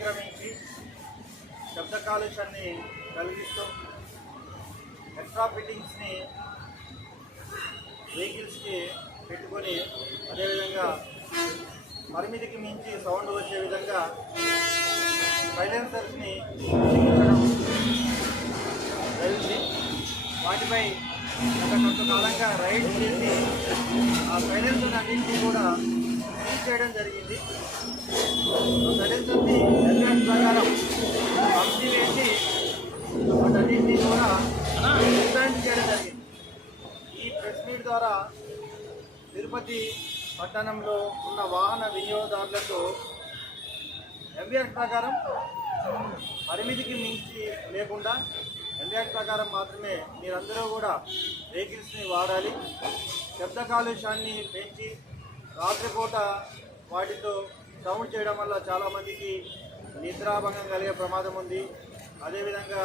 అతిక్రమించి శబ్ద కాలుష్యాన్ని కలిగిస్తూ ఎక్స్ట్రా ఫిట్టింగ్స్ని వెహికల్స్కి పెట్టుకొని అదేవిధంగా పరిమితికి మించి సౌండ్ వచ్చే విధంగా సైలెన్సర్స్ని బిగించడం జరిగింది. వాటిపై గత కొంతకాలంగా రైడ్ చేసి ఆ సైలెన్సర్ అన్నింటినీ కూడా సీజ్ చేయడం జరిగింది. సైలెన్సర్ని ఎల్ఎస్ ప్రకారం పంపి వేసి వాటన్నింటినీ కూడా డిస్బ్యాండ్ చేయడం జరిగింది. ఈ ప్రెస్ మీట్ ద్వారా తిరుపతి పట్టణంలో ఉన్న వాహన వినియోగదారులకు ఎంబీఆర్ ప్రకారం పరిమితికి మించి లేకుండా ఎంబీఆర్ ప్రకారం మాత్రమే మీరందరూ కూడా వెహికల్స్ని వాడాలి. శబ్ద కాలుష్యాన్ని పెంచి రాత్రిపూట వాటితో సౌండ్ చేయడం వల్ల చాలామందికి నిద్రాభంగం కలిగే ప్రమాదం ఉంది. అదేవిధంగా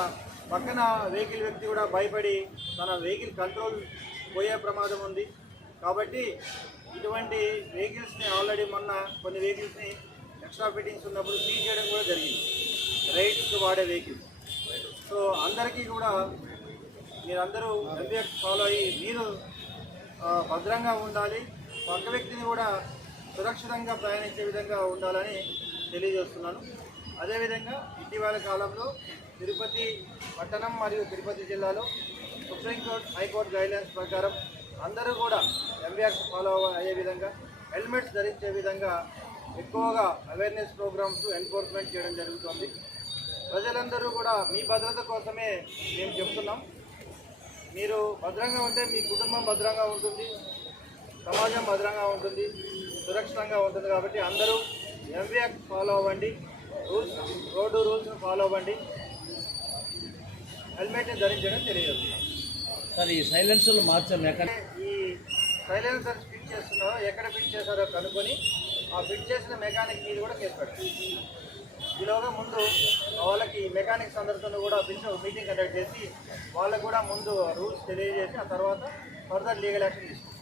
పక్కన వెహికల్ వ్యక్తి కూడా భయపడి తన వెహికల్ కంట్రోల్ పోయే ప్రమాదం ఉంది. కాబట్టి ఇటువంటి వెహికల్స్ని ఆల్రెడీ మొన్న కొన్ని వెహికల్స్ని ఎక్స్ట్రా ఫిట్టింగ్స్ ఉన్నప్పుడు సీజ్ చేయడం కూడా జరిగింది, రైడ్స్కి వాడే వెహికల్స్. సో అందరికీ కూడా మీరందరూ ఎంబీఆర్ ఫాలో అయ్యి మీరు భద్రంగా ఉండాలి, పక్క వ్యక్తిని కూడా సురక్షితంగా ప్రయాణించే విధంగా ఉండాలని తెలియజేస్తున్నాను. అదేవిధంగా ఇటీవల కాలంలో తిరుపతి పట్టణం మరియు తిరుపతి జిల్లాలో సుప్రీంకోర్టు హైకోర్టు గైడ్లైన్స్ ప్రకారం అందరూ కూడా ఎంబీఆర్ ఫాలో అయ్యే విధంగా హెల్మెట్స్ ధరించే విధంగా ఎక్కువగా అవేర్నెస్ ప్రోగ్రామ్స్ ఎన్ఫోర్స్మెంట్ చేయడం జరుగుతుంది. ప్రజలందరూ కూడా మీ భద్రత కోసమే మేము చెప్తున్నాం. మీరు భద్రంగా ఉంటే మీ కుటుంబం భద్రంగా ఉంటుంది, సమాజం భద్రంగా ఉంటుంది, సురక్షితంగా ఉంటుంది. కాబట్టి అందరూ ఎంబీఆర్ ఫాలో అవ్వండి, రోడ్డు రూల్స్ని ఫాలో అవ్వండి, హెల్మెట్ని ధరించడం తెలియజేస్తున్నాం. సార్, ఈ సైలెన్సర్లు మార్చారు, ఎక్కడ ఈ సైలెన్సర్స్ ఫిట్ చేస్తున్నారో ఎక్కడ ఫిట్ చేశారో కనుక్కొని ఆ ఫిట్ చేసిన మెకానిక్ మీద కూడా కేసు పెట్టారు. ఈలోగా ముందు వాళ్ళకి మెకానిక్స్ అందరితో కూడా మీటింగ్ కండక్ట్ చేసి వాళ్ళకు కూడా ముందు రూల్స్ తెలియజేసి ఆ తర్వాత ఫర్దర్ లీగల్ యాక్షన్ తీసుకుంటారు.